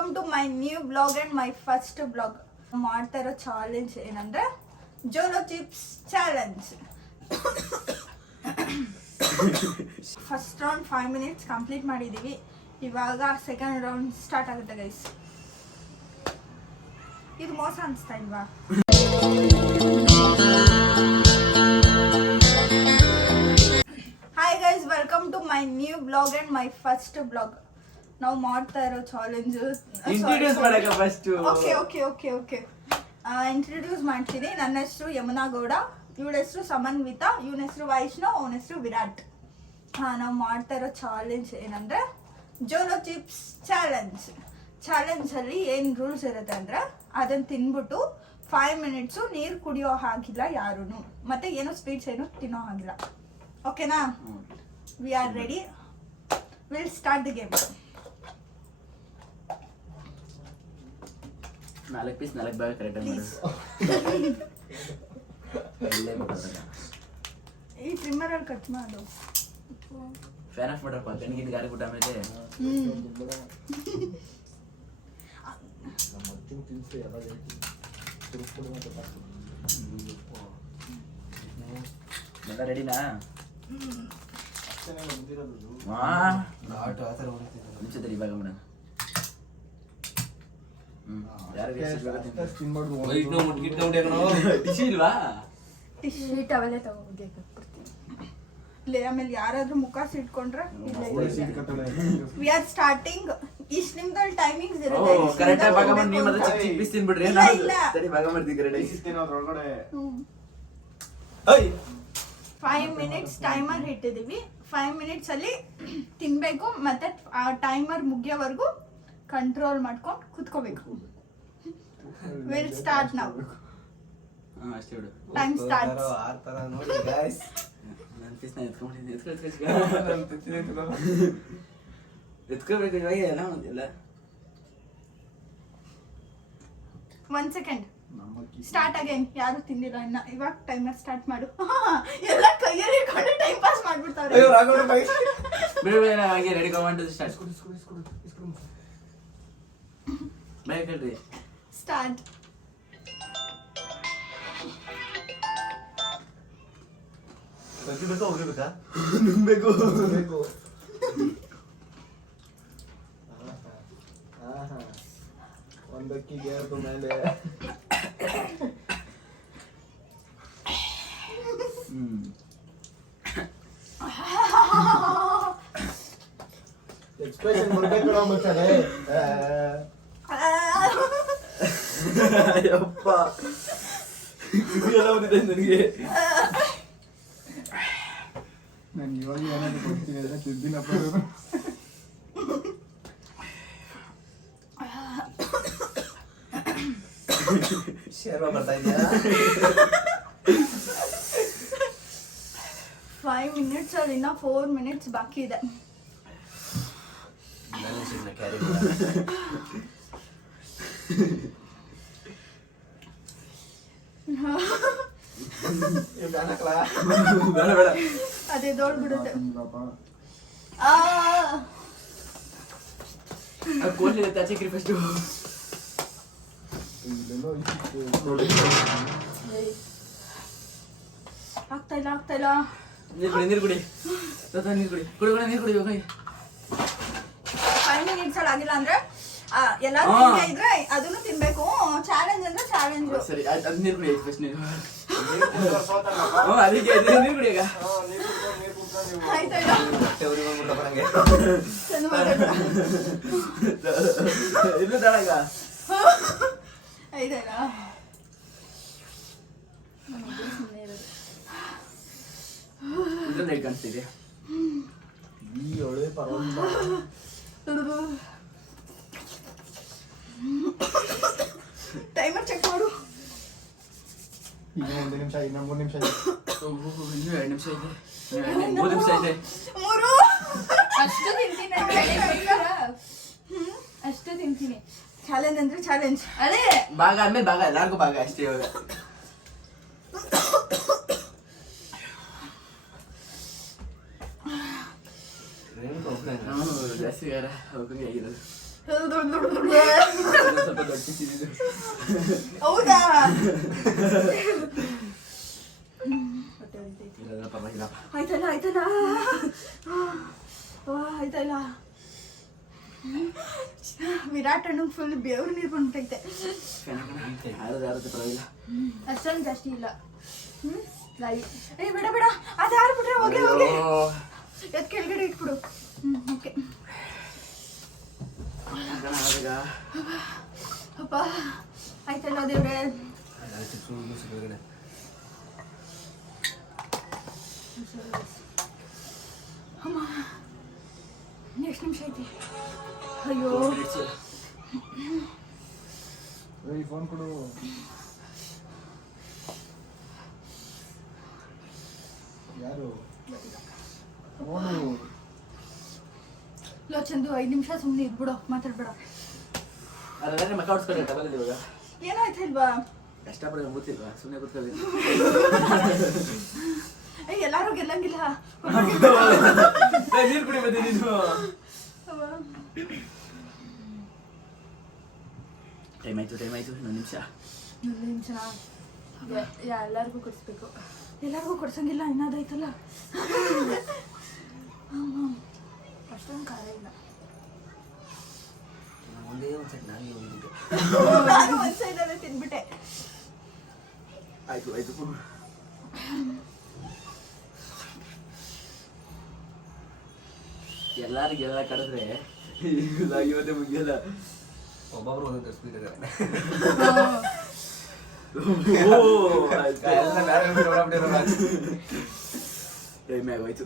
Welcome to my new blog and my first blog. ಮಾಡ್ತಾ ಇರೋ challenge ಏನಂದ್ರೆ Jolo chips challenge. First round 5 minutes complete ಮಾಡಿದೀವಿ. ಇವಾಗ second round start ಆಗುತ್ತೆ guys. ಇದು ಮೋಸ ಅನಿಸ್ತಾ ಇಲ್ವಾ? Hi guys, welcome to my new blog and my first blog. ನಾವು ಮಾಡ್ತಾ ಇರೋ ಚಾಲೆಂಜ್ ಇಂಟ್ರೊಡ್ಯೂಸ್ ಮಾಡ್ತೀನಿ. ನನ್ನ ಹೆಸರು ಯಮುನಾ ಗೌಡ, ಇವಳ ಹೆಸರು ಸಮನ್ವಿತಾ, ಇವನ ಹೆಸರು ವೈಷ್ಣವ್, ಅವನ ಹೆಸರು ವಿರಾಟ್. ನಾವು ಮಾಡ್ತಾ ಇರೋ ಚಾಲೆಂಜ್ ಏನಂದ್ರೆ ಜೋಲೋ ಚಿಪ್ಸ್ ಚಾಲೆಂಜ್. ಚಾಲೆಂಜಲ್ಲಿ ಏನು ರೂಲ್ಸ್ ಇರುತ್ತೆ ಅಂದರೆ ಅದನ್ನು ತಿನ್ಬಿಟ್ಟು 5 minutes ನೀರು ಕುಡಿಯೋ ಹಾಗಿಲ್ಲ ಯಾರೂ, ಮತ್ತೆ ಏನೋ ಸ್ವೀಟ್ಸ್ ಏನು ತಿನ್ನೋ ಹಾಗಿಲ್ಲ. ಓಕೆನಾ? We are ready, will start the game. 4 piece 4 bag ಕರೆಕ್ಟಾಗಿ ಈ ಟ್ರಿಮ್ಮರಲ್ಲಿ ಕಟ್ ಮಾಡು. ಫ್ಯಾನ್ ಆಫ್ ಮಾಡ್ರಪ್ಪ, ಕಣ್ಣಿಗೆ ಗಾಳಿ ಬಿಟ್ಟ ಆಮೇಲೆ ಎಲ್ಲ ರೆಡಿನಾ? ನಿಮಿಷದಲ್ಲಿ ಇವಾಗ ಮೇಡಮ್ ಆಮೇಲೆ ಯಾರಾದ್ರೂ ಮುಖ ಸಿಟ್ಕೊಂಡ್ರೆ ವಿ ಆರ್ ಸ್ಟಾರ್ಟಿಂಗ್. ಇಷ್ಟು ನಿಮ್ದಲ್ಲಿ ಟೈಮಿಂಗ್ಸ್ ಇರುತ್ತೆ. 5 minutes ಟೈಮರ್ ಇಟ್ಟಿದೀವಿ. 5 minutes ಅಲ್ಲಿ ತಿನ್ಬೇಕು, ಮತ್ತೆ ಆ ಟೈಮರ್ ಮುಗಿಯೋವರೆಗೂ ಕಂಟ್ರೋಲ್ ಮಾಡ್ಕೊಂಡು ಕುತ್ಕೋಬೇಕು. Will start now. ಅಷ್ಟೇ ಬಿಡು. Time start. ಎತ್ಕೋಬೇಕು ಇವಾಗ ಎಲ್ಲ ಒಂದಿಲ್ಲ. 1 second ಸ್ಟಾರ್ಟ್ ಅಗೇನ್. ಯಾರು ತಿಂದಿಲ್ಲ ಇನ್ನ. ಇವಾಗ ಟೈಮರ್ ಸ್ಟಾರ್ಟ್ ಮಾಡು. ಎಲ್ಲ ಕೈಯಲ್ಲಿ ಇಟ್ಕೊಂಡು ಟೈಮ್ ಪಾಸ್ ಮಾಡ್ಬಿಡ್ತಾರೆ. ಹಾಗೆ ರೆಡಿ ಕಮಾಂಡ್ ಸ್ಟಾರ್ಟ್. ಬೈ ಕಳ್ರಿ ಸ್ಟಾರ್ಟ್. ಹೋಗ್ಬೇಕಾ? ಒಂದಕ್ಕಿಗೆ ಮೇಲೆ ಎಕ್ಸ್ಪ್ರೆಷನ್ ಬರ್ಬೇಕು ಮಚ್ಚರೆ. ಅಯ್ಯಪ್ಪ ಎಲ್ಲ ಬಂದಿದೆ ನನಗೆ. ನಾನು ಇವಾಗ ಏನಾದ್ರು ಕೊಡ್ತೀನಿ ಅಂದರೆ ತಿದ್ದಿನಪ್ಪ. ಶೇರ್ ಬರ್ತಾ ಇದೆಯಾ? 5 minutes ಅಲ್ಲಿ ಇನ್ನ 4 minutes ಬಾಕಿ ಇದೆ. ಅದೇ ದೊಡ್ಬಿಡುತ್ತೆ. ಕೋಲಿ ಚಕ್ರಿ ಫಸ್ಟ್ ಆಗ್ತಾ ಇಲ್ಲ. ನೀರು ಕುಡಿ ನೀರು ಕುಡಿ. 5 minutes ಅಲ್ಲಿ ಆಗಿಲ್ಲ ಅಂದ್ರೆ ಎಲ್ಲಾರು ತಿಂತಾ ಇದ್ರೆ ಅದನ್ನು ತಿನ್ಬೇಕು. ಚಾಲೆಂಜ್ ಅಂದ್ರೆ ಚಾಲೆಂಜ್. ಸರಿ, ಅದು ನೀರು ಕುಡಿ ಫಸ್ಟ್. ನೀರು ಅದಕ್ಕೆ ನೀರು ಕುಡಿ. ಈಗ ಆಯ್ತಾ? ಇನ್ನು ತಳಗ ಆಯ್ತಾ? ಇದ್ರಲ್ಲಿ ಹೇಗೆ ಕಾಣಿಸ್ತಿದೆ? ಈ ಒಳ್ಳೆ ಪರವಾಗಿಲ್ಲ. ಟೈಮರ್ ಚೆಕ್ ಮಾಡು. ಇನ್ನು 1 ನಿಮಿಷ, ಇನ್ನು 3 ನಿಮಿಷ ಇದೆ. ಇನ್ನೂ 2 ನಿಮಿಷ ಇದೆ. 3 ನಿಮಿಷ ಇದೆ. 3 ಅಷ್ಟು ತಿಂತೀನಿ. ಅಷ್ಟು ತಿಂತೀನಿ. ಚಾಲೆಂಜ್ ಅಂದ್ರೆ ಚಾಲೆಂಜ್. ಅದೇ ಭಾಗ ಆದ್ಮೇಲೆ ಭಾಗ, ಎಲ್ಲಾರ್ಗು ಭಾಗ ಅಷ್ಟೇ ಇವಾಗ. ಜಾಸ್ತಿ ಹೋಗಂಗೆ ಆಗಿರೋದು. ಸ್ವಲ್ಪ ದೊಡ್ಡ ಚಿಕ್ಕ ಹೌದಾ ಪರವಾಗಿಲ್ಲ. ಆಯ್ತಲ್ಲ ಆಯ್ತಲ್ಲ ಆಯ್ತಲ್ಲ. ವಿರಾಟ್ ಅಣ್ಣಂಗೆ ಫುಲ್ ಬೆವ್ರು ನೀರು ಬಂದ್ಬಿಟ್ಟೈತೆ. ಪರವಾಗಿಲ್ಲ. ಅಷ್ಟೊಂದು ಜಾಸ್ತಿ ಇಲ್ಲ. ಏ ಬೇಡ ಬೇಡ ಅದು ಯಾರು ಹೋಗಿ ಹೋಗಿ ಎದ್ ಕೆಳಗಡೆ ಇಟ್ಬಿಡು. ಓಕೆ ಅಪ್ಪ ಆಯ್ತಲ್ಲ ದೇವ್ರೆ. ಅಮ್ಮ ಎಷ್ಟು ನಿಮಿಷ ಐತಿ? ಅಯ್ಯೋ ಫೋನ್ ಕೊಡು. ಯಾರು ನೋಡು. ಲೋ ಚಂದು 5 ನಿಮಿಷ ಸುಮ್ಮನೆ ಇದ್ಬಿಡು, ಮಾತಾಡ್ಬೇಡ. ಅದ್ರಲ್ಲಿ ಮಕ್ಕ ಹೊಡ್ಸ್ಕೊಳ್ಳಿ ಟಬಲ್ ಇವಾಗ. ಏನಾಯ್ತು ಇಲ್ವಾ? ಕಷ್ಟಪಡ ಗೊತ್ತಿಲ್ವಾ, ಸುಮ್ಮನೆ ಕೂತ್ಕೊಳ್ಳಿ. ಎಲ್ಲಾರು ಗೆಲ್ಲಂಗಿಲ್ಲ. ನೀರು ಕುಡಿ ಬಂದಿ ನೀನು. ಟೈಮ್ ಆಯ್ತು ಇನ್ನೊಂದು ನಿಮಿಷ. ಎಲ್ಲರಿಗೂ ಕೊಡಿಸ್ಬೇಕು. ಎಲ್ಲರಿಗೂ ಕೊಡ್ಸಂಗಿಲ್ಲ, ಇನ್ನದೈತಲ್ಲ. ಅಷ್ಟೊಂದು ಖಾರ ಇಲ್ಲ. ಒಂದೇ ಒಂದ್ಸರಿ ನಾನು ಒಂದು ಸೈಡಲ್ಲೇ ತಿನ್ಬಿಟ್ಟೆ. ಆಯ್ತು ಎಲ್ಲರಿಗೆಲ್ಲ ಕಡಿದ್ರೆ ಇವತ್ತೇ ಮುಗಿಯಲ್ಲ. ಒಬ್ಬೊಬ್ರು ಒಂದೊಂದು ಸ್ಪೀಡ್ ಇದೆ. ಟೈಮ್ ಆಗೋಯ್ತು.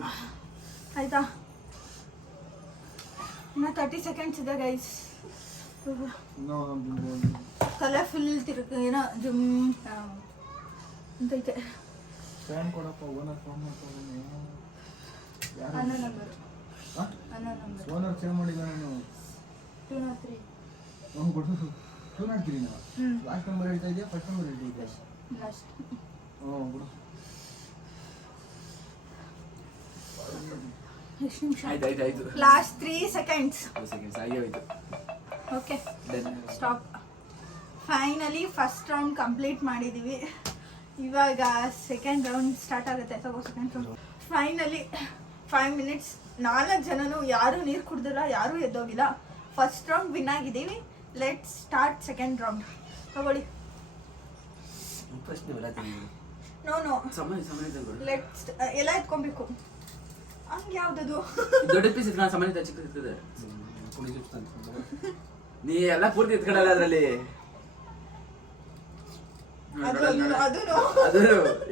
ಆಯ್ತಾ? ಇನ್ನು 30 ಸೆಕೆಂಡ್ಸ್ ಇದೆ ಗೈಸ್. ತಲೆ ಫುಲ್ ಏನೋ ಜುಮ್ ಅಂತೈತೆ. ಫ್ಯಾನ್ ಕೊಡಪ್ಪ. ಓನರ್ ಫೋನ್ ಮಾಡ್ತಾನೆ. ಅನ್ನೋ ನಂಬರ್ ಓನರ್ ಸೇವ್ ಮಾಡಿದ ನಾನು. 203. ಅವ್ನು ಕೊಟ್ಟು 203 ನಾ. ಲಾಸ್ಟ್ ನಂಬರ್ ಹೇಳ್ತಾ ಇದೆಯಾ, ಫಸ್ಟ್ ನಂಬರ್ ಹೇಳ್ತಾ ಇದೆಯಾ? ಲಾಸ್ಟ್. ಬಿಡು. ಎಷ್ಟು ನಿಮಿಷ? ಆಯ್ತು. Last 3 seconds. ಆಗಿ ಹೋಯ್ತು. Okay stop. Finally first round complete ಮಾಡಿದ್ದೀವಿ. ಇವಾಗ ಸೆಕೆಂಡ್ ರೌಂಡ್ ಸ್ಟಾರ್ಟ್ ಆಗುತ್ತೆ. Second round finally 5 minutes. 4 ಜನನು ಯಾರು ನೀರು ಕುಡ್ದಿಲ್ಲ, ಯಾರೂ ಎದ್ದೋಗಿಲ್ಲ. ಫಸ್ಟ್ ರೌಂಡ್ ವಿನ್ ಆಗಿದ್ದೀವಿ. Let start second round. ತಗೊಳ್ಳಿ. ನೋ ಲೆಟ್ಸ್ ಎಲ್ಲ ಎತ್ಕೊಬೇಕು. ಹಂಗೆ ಯಾವ್ದದು? ದೊಡ್ಡ ಪೀಸ್ ಇಟ್ಕೊಂಡು ಸಾಮಾನ್ಯ ಚಿಕ್ಕ ಇರ್ತದೆ. ನೀ ಎಲ್ಲ ಪೂರ್ತಿ ಎತ್ಕೊಳ್ಳಲ್ಲ ಅದ್ರಲ್ಲಿ. ಅದು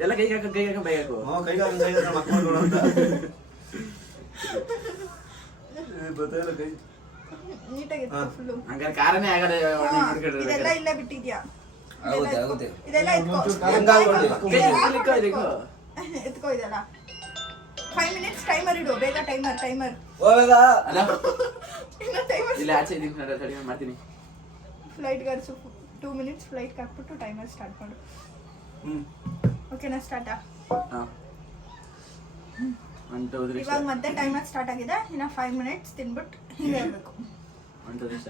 ಎಲ್ಲ ಕೈ ಹಾಕ ಬೈ ಹಾಕು. ನೀಟಾಗಿ ಫುಲ್ಲು. ಹಂಗಾರೆ ಕಾರನೇ ಆಗಲ್ಲ. ಇದೆಲ್ಲ ಇಲ್ಲೇ ಬಿಟ್ಟಿದ್ಯಾ? ಆಗುತ್ತೆ. ಇದೆಲ್ಲ ಎತ್ಕೋ ಇದೆಲ್ಲ. 5 ಮಿನಿಟ್ಸ್ ಟೈಮರ್ ಇಡು. ಬೇಗ ಟೈಮರ್. ಅಲ್ಲ ಇನ್ನ ಟೈಮರ್ ಇಲ್ಲ, ಆಚೆ ಇದೀನಿ, ತಡಿ ಮಾಡ್ತೀನಿ. ಫ್ಲೈಟ್ ಗಾರ್ಸು 2 ಮಿನಿಟ್ಸ್ ಫ್ಲೈಟ್ ಹಾಕ್ಬಿಟ್ಟು ಟೈಮರ್ ಸ್ಟಾರ್ಟ್ ಮಾಡು. ಓಕೆನಾ? ಸ್ಟಾರ್ಟಾ? ಇವಾಗ ಮತ್ತೆ ಟೈಮರ್ ಸ್ಟಾರ್ಟ್ ಆಗಿದೆ. ಇನ್ನ 5 ಮಿನಿಟ್ಸ್ ತಿನ್ಬಿಟ್ಟು ಹಿಂಗೆ ಇರಬೇಕು. 1 ನಿಮಿಷ.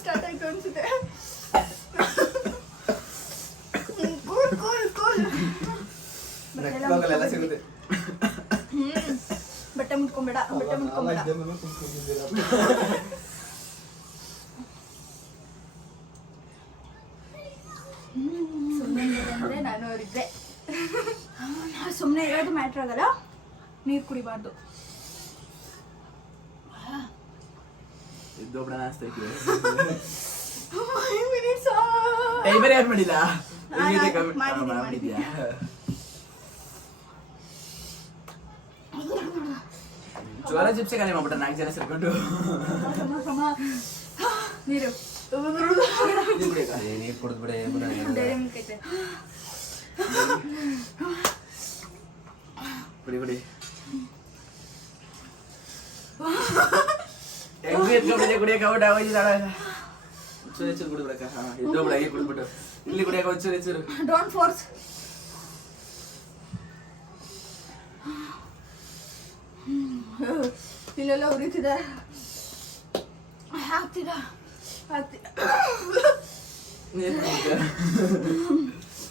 ಸ್ಟಾರ್ಟ್ ಆಯ್ತು ಅನ್ಸುತ್ತೆ. ಬಟ್ಟೆ ಮುಟ್ಕೊಂಬೇಡ. ಸುಮ್ಮನೆ ನಾನು ಅವರಿದ್ದೆ. ಸುಮ್ಮನೆ ಇರೋದು ಮ್ಯಾಟ್ರ್ ಆಗಲ್ಲ. ನೀರು ಕುಡಿಬಾರ್ದು. ಇದ್ದೊಬ್ಬಳ ಅನಿಸ್ತೈತಿ. 5 ಮಿನಿಟ್ಸ್ ಟೈಮರ್ ಯಾರು ಮಾಡಿಲ್ಲ? ಮಾಡಿದ್ಯಾ? ಚೋರ ಚಿಪ್ಸೆ ಖಾಲಿ ಮಾಡ್ಬಿಟ್ಟ 4 ಜನ ಸೇರ್ಕೊಂಡು. ನೀರು ನೀರು ಕುಡಿದ್ಬಿಡೆ. ಕುಡಿ ಕುಡಿ ಹೆಂಗ್ ಎತ್ಕೊಂಡ್ಬಿಟ್ಟೆ ಕುಡಿಯಕ್ಕೆ ಔಟ್ ಆಗೋದಿದ್ದಾಳ ಚೂರು ಹೆಚ್ಚು ಕುಡಿದ್ಬಿಡಕ್ಕ ಹಾ ಇದ್ದೋಗ್ಬಿಡ ಹಾಗೆ ಕುಡಿದ್ಬಿಟ್ಟು ಇಲ್ಲಿ ಕುಡಿಯಕ್ಕೆ ಒಂಚೂರು ಹೆಚ್ಚೂರು ಡೋಂಟ್ ಫೋರ್ಸ್. ಇಲ್ಲೆಲ್ಲ ಉರಿತಿದೆ. ಆಗ್ತಿದ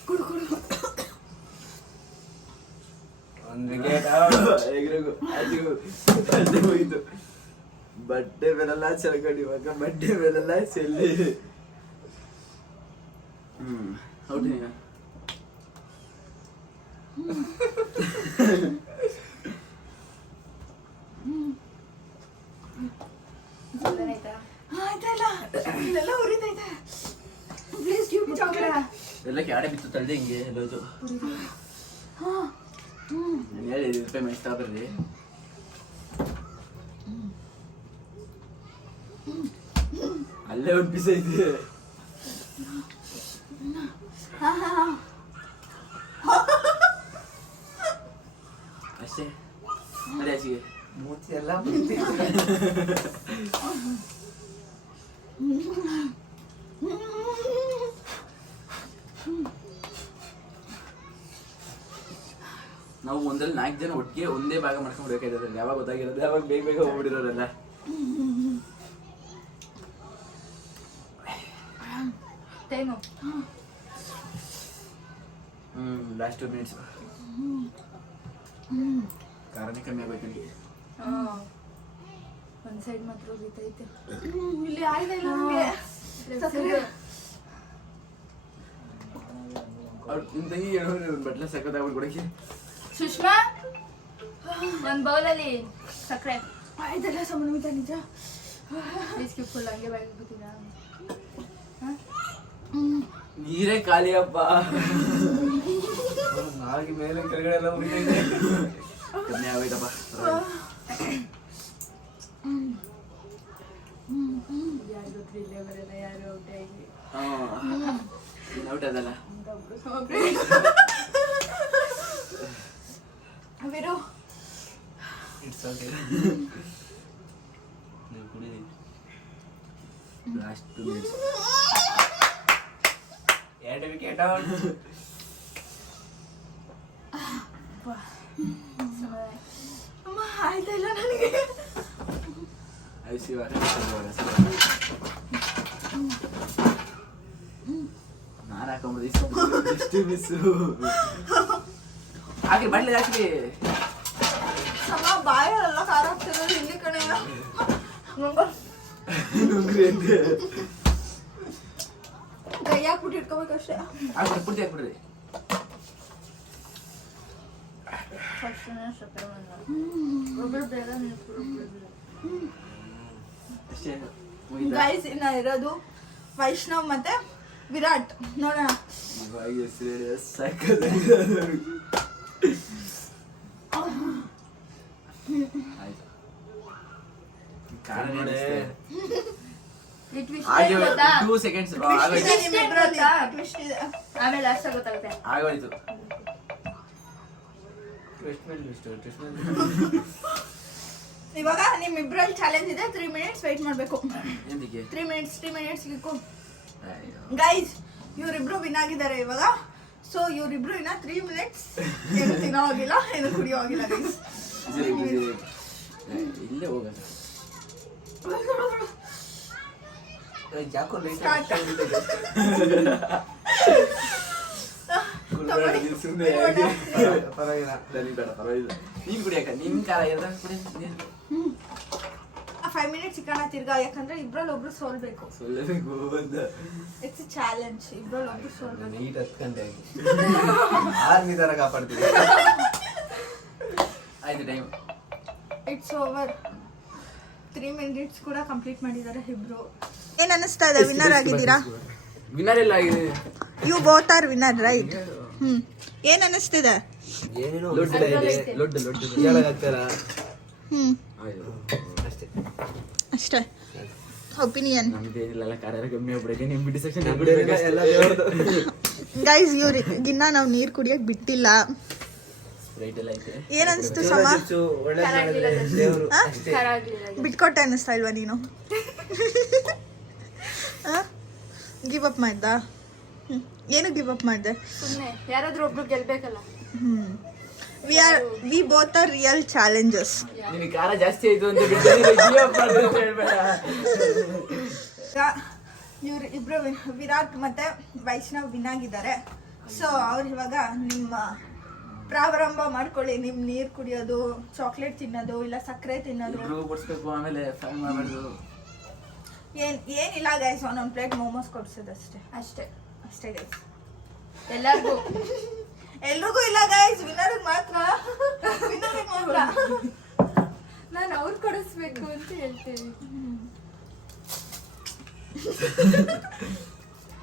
ಕುಡು ಕುಡು. ಹೋಯ್ತು ಬಟ್ಟೆ ಮೇಲೆಲ್ಲ ಚೆಲ್ಕೊಂಡು ಇವಾಗ ಬಟ್ಟೆ ಮೇಲೆಲ್ಲ ಚೆಲ್ಲಿ ಹೌದು ನೀನು ಆಯ್ತಲ್ಲ ಇಲ್ಲೆಲ್ಲ ಉರಿತೈತೆ. Please give me chocolate. ಎಲ್ಲ ಕ್ಯಾಡೆ ಬಿತ್ತು ತಳ್ದೆ ಹಿಂಗೆ ಎಲ್ಲೋದು ನಾನು ಹೇಳಿ ರೂಪಾಯಿ ಮೈ ಸ್ಟಾಬರ್ರಿ ಅಲ್ಲೇ ಒಂದು ಪೀಸ್ ಐತೆ. ಅಷ್ಟೇ ಅದೇ ಆಚೆಗೆ ಮೂತಿ ಎಲ್ಲ ನಾವು ಒಂದ್ರಲ್ಲಿ 4 ಜನ ಒಟ್ಟಿಗೆ ಒಂದೇ ಭಾಗ ಮಾಡ್ಕೊಂಡ್ಬೇಕಾಯ್ತದೆ. ಯಾವಾಗ ಗೊತ್ತಾಗಿರೋದು ಯಾವಾಗ ಬೇಗ ಬೇಗ ಹೋಗ್ಬಿಟ್ಟಿರೋರೆಲ್ಲ. ಟೈಮು ಲಾಸ್ಟ್ 2 ಮಿನಿಟ್ಸ್ ಕಾರಣ ಕಮ್ಮಿ ಆಗೋಯ್ತು ನನಗೆ. ಒಂದು ಸೈಡ್ ಮಾತ್ರ ಉರಿತೈತೆ. ಇಲ್ಲಿ ಆಯ್ತಾ ಇಲ್ಲ ನನಗೆ ಸಕ್ಕರೆ. ಅವ್ರು ನಿಮ್ಮ ತಂಗಿ ಹೇಳೋರು ಬಟ್ಲ ಸಕ್ಕತ್ತಾಗ್ಬಿಟ್ಟು ಕೊಡಕ್ಕೆ. ಸುಷ್ಮಾ ಒಂದು ಬೌಲಲ್ಲಿ ಸಕ್ಕರೆ ಆಯ್ತಲ್ಲ ಸಮನ್ವಿತ ನಿಜ. ಬಿಸ್ಕಿಟ್ ಫುಲ್ ಹಂಗೆ ಬಾಯಿಗೆ ಬಿಡ್ತೀರಾ? ನೀರೇ ಖಾಲಿಯಪ್ಪ. ನಾಲ್ಕು ಮೇಲೆ ಕೆಳಗಡೆ ಎಲ್ಲ ಉರಿತೈತೆ. ಕಮ್ಮಿ ಆಗೋಯ್ತಪ್ಪ. ಯಾರು ಗೊತ್ತಿಲ್ಲ ಇಲ್ಲೇ ಬರಲ್ಲ, ಯಾರು ಔಟ್ ಆಗಿ ನೀನು ಔಟ್ ಅದಲ್ಲ. ವಿರು ಇಟ್ಸ್ ಓಕೆ. ನೀವು ಕುಡೀರಿ. Last 2 minutes 2 wicket out. ಅಮ್ಮ ಆಯ್ತಾ ಇಲ್ಲ ನನಗೆ. ಐಸಿ ನಾನು ಹಾಕೊಂಬೋದು ಇಷ್ಟು ಮಿಸ್ಸು ಹಾಕಿ ಬಡ್ಲಿ ಹಾಕಿ. ಸಮ ಬಾಯಲ್ಲ ಖಾರ ಆಗ್ತಿರೋದು ಇಲ್ಲಿ ಕಣೆ. ಕೈ ಹಾಕ್ಬಿಟ್ಟು ಇಟ್ಕೋಬೇಕಷ್ಟೇ. ಹಾಕ್ಬಿಡ್ರಿ ಪೂರ್ತಿ ಹಾಕ್ಬಿಡ್ರಿ. ಫಸ್ಟ್ ಸಕ್ಕರೆ ಒಬ್ಬರು ಬೇಗ ಅಷ್ಟೇ ಗೈಸ್ ಇನ್ನ ಇರೋದು ವೈಷ್ಣವ್ ಮತ್ತೆ ವಿರಾಟ್. ನೋಡೋಣ. ಇವಾಗ ಹೆಸರು ಸಕ್ಕತ್ತಾಗಿದೆ. ಆಯ್ತು ಕಾರಣ ನೋಡಿ. ಈ twist ಹಾಗೆ ಏನ್ ಗೊತ್ತಾ? 2 seconds Twist ಇದೆ ನಿಮ್ಮಿಬ್ರಲ್ಲಿ. ಗೊತ್ತಾ? Twist ಇದೆ. ಆಮೇಲೆ ಲಾಸ್ಟ್ ಗೊತ್ತಾಗುತ್ತೆ. ಆಗೋಯ್ತು. ಟ್ವಿಸ್ಟ್ ಮೇಲೆ ಟ್ವಿಸ್ಟ್ ಮೇಲೆ. ಇವಾಗ ನಿಮ್ಮಿಬ್ರಲ್ಲಿ ಚಾಲೆಂಜ್ ಇದೆ. 3 minutes ವೇಟ್ ಮಾಡಬೇಕು. ಎಂದಿಗೆ 3 minutes ಇಕ್ಕು. ಅಯ್ಯೋ ಗೈಸ್ ಇವರಿಬ್ರು ವಿನ್ ಆಗಿದ್ದಾರೆ ಇವಾಗ. ಸೊ ಇವರಿಬ್ರು ಇನ್ನ 3 minutes ಏನು ತಿನ್ನೋ ಆಗಿಲ್ಲ, ಏನು ಕುಡಿಯೋ ಆಗಿಲ್ಲ ಗೈಸ್. ಇಲ್ಲೇ ಹೋಗೋದು. ಯಾಕೋ ಲೈಟ್ Start. ಪರವಾಗಿಲ್ಲ. ನನಗೆ ಬೇಡ ಪರವಾಗಿಲ್ಲ. ನೀನು ಕುಡಿಯಕ್ಕ ನಿನ್ನ ಕಾರ ಇರದ ಕುಡಿ. 5 minutes ಸಿಕ್ಕಣ ತಿರ್ಗಾ. ಯಾಕಂದ್ರೆ ಇಬ್ರಲ್ಲಿ ಒಬ್ರು ಸೋಲ್ಬೇಕು. ಸೊಲ್ಲಬೇಕು ಅಂತ ಇಟ್ಸ್ ಚಾಲೆಂಜ್. ಇಬ್ರಲ್ಲಿ ಒಬ್ರು ಸೋಲ್ಬೇಕು. ನೀಟ್ 10 ಗಂಟೆ ಆರ್ಮಿ ತರ ಕಾಪಾಡ್ತೀವಿ. ಆಯ್ತು ಟೈಮ್. It's over. 3 minutes ಕೂಡ ಕಂಪ್ಲೀಟ್ ಮಾಡಿದ್ದಾರೆ ಇಬ್ರು. ಏನ್ ಅನಿಸ್ತಾ ಇದೆ? ವಿನ್ನರ್ ಆಗಿದ್ದೀರಾ? ವಿನ್ನರ್ ಎಲ್ಲ ಆಗಿದೆ. You both are winner right. ಏನ್ ಅನಿಸ್ತಿದೆ? ಏನೇನೋ ಲೊಡ್ಡು ಇದೆ. ಲೊಡ್ಡು ಹೇಳಕ್ಕಾಗ್ತಾರ. ಆಯ್ತು ಅಷ್ಟೇ ಅಷ್ಟೇ ಒಪಿನಿಯನ್. ನಮ್ದೇನಿಲ್ಲ ಕಾರ ಕಮ್ಮಿ ಆಗ್ಬಿಡಕ್ಕೆ ನಿಮ್ಮ ಬಿಡಿ ಸೆಕ್ಷನ್ ಎಲ್ಲ ದೇವ್ರದ್ದು. ಗೈಸ್ ಇವ್ರಿಗಿನ್ನ ನಾವು ನೀರು ಕುಡಿಯೋಕೆ ಬಿಟ್ಟಿಲ್ಲ. ಸ್ಪ್ರೈಟ್ ಎಲ್ಲ ಐತೆ. ಏನನ್ಸ್ತು ಸಮ? ಒಳ್ಳೆ ದೇವರು ಹಾ? ಅಷ್ಟೇ. ಖಾರ ಆಗ್ಲಿಲ್ಲ ಬಿಟ್ಕೊಟ್ಟೆ ಅನ್ನಿಸ್ತಾ ಇಲ್ವಾ ನೀನು? ಗಿವ್ ಅಪ್ ಮಾಡ್ದಾ? ಏನು ಗಿವ್ ಅಪ್ ಮಾಡಿದೆ? ಸುಮ್ಮನೆ ಯಾರಾದ್ರೂ ಒಬ್ರು ಗೆಲ್ಬೇಕಲ್ಲ. We both are real challenges. ನಿನಗೆ ಖಾರ ಜಾಸ್ತಿ ಆಯ್ತು ಅಂತ ಬಿಟ್ಟು ಹೇಳ್ಬೇಡ. ಇವ್ರು ಇಬ್ರು ವಿರಾಟ್ ಮತ್ತೆ ವೈಷ್ಣವ್ ವಿನ್ ಆಗಿದ್ದಾರೆ. ಸೊ ಅವ್ರು ಇವಾಗ ನಿಮ್ಮ ಪ್ರಾರಂಭ ಮಾಡ್ಕೊಳ್ಳಿ. ನಿಮ್ ನೀರ್ ಕುಡಿಯೋದು, ಚಾಕ್ಲೇಟ್ ತಿನ್ನೋದು, ಇಲ್ಲ ಸಕ್ಕರೆ ತಿನ್ನೋದು. ಇಬ್ರಿಗೂ ಕೊಡ್ಸ್ಬೇಕು, ಆಮೇಲೆ ಫ್ಯಾನ್ ಮಾಡಬಾರ್ದು. ಏನಿಲ್ಲ ಗೈಸ್, ಒಂದೊಂದು ಪ್ಲೇಟ್ ಮೋಮೋಸ್ ಕೊಡ್ಸೋದಷ್ಟೇ. ಅಷ್ಟೇ ಅಷ್ಟೇ ಗೈಸ್. ಎಲ್ಲಾರ್ಗೂ ಎಲ್ರಿಗೂ ಇಲ್ಲ ಗೈಸ್, ವಿನ್ನರ್ಗೆ ಮಾತ್ರ. ವಿನ್ನರ್ಗೆ ಮಾತ್ರ. ನಾನು ಅವ್ರು ಕೊಡಿಸ್ಬೇಕು ಅಂತ ಹೇಳ್ತೇನೆ.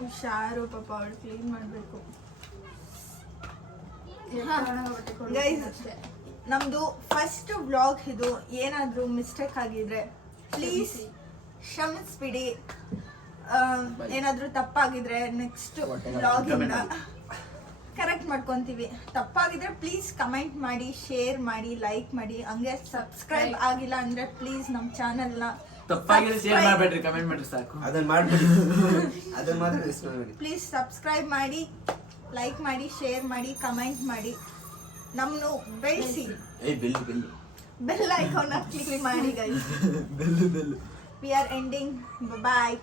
ಹುಷಾರು ಪಾಪ, ಅವಳು ಕ್ಲೀನ್ ಮಾಡಬೇಕು. ಗೈಸ್ ನಮ್ದು ಫಸ್ಟ್ ವ್ಲಾಗ್ ಇದು. ಏನಾದರೂ ಮಿಸ್ಟೇಕ್ ಆಗಿದ್ರೆ ಪ್ಲೀಸ್ ಕ್ಷಮಿಸ್ಬಿಡಿ. ಏನಾದರೂ ತಪ್ಪಾಗಿದ್ರೆ ನೆಕ್ಸ್ಟ್ ವ್ಲಾಗಿಂದ ಕರೆಕ್ಟ್ ಮಾಡ್ಕೊತೀವಿ. ತಪ್ಪಾಗಿದ್ರೆ ಪ್ಲೀಸ್ ಕಮೆಂಟ್ ಮಾಡಿ, ಶೇರ್ ಮಾಡಿ, ಲೈಕ್ ಮಾಡಿ. ಹಂಗೆ ಸಬ್ಸ್ಕ್ರೈಬ್ ಆಗಿಲ್ಲ ಅಂದ್ರೆ ಪ್ಲೀಸ್ ನಮ್ಮ ಚಾನಲ್ನ ತಪ್ಪಾಗಿದ್ರೆ ಶೇರ್ ಮಾಡಬೇಡ್ರಿ, ಕಮೆಂಟ್ ಮಾಡ್ರಿ ಸಾಕು. ಅದನ್ನ ಮಾಡ್ಬಿಡಿ, ಅದನ್ನ ಮಾತ್ರ ಮಿಸ್ ಮಾಡಬೇಡಿ. ಪ್ಲೀಸ್ ಸಬ್ಸ್ಕ್ರೈಬ್ ಮಾಡಿ, ಲೈಕ್ ಮಾಡಿ, ಶೇರ್ ಮಾಡಿ, ಕಮೆಂಟ್ ಮಾಡಿ, ನಮ್ಮನ್ನು ಬೆಳೆಸಿ. ಬೆಲ್ ಐಕಾನ್ ಕ್ಲಿಕ್ ಮಾಡಿ guys. Bell bell. We are ending. Bye bye.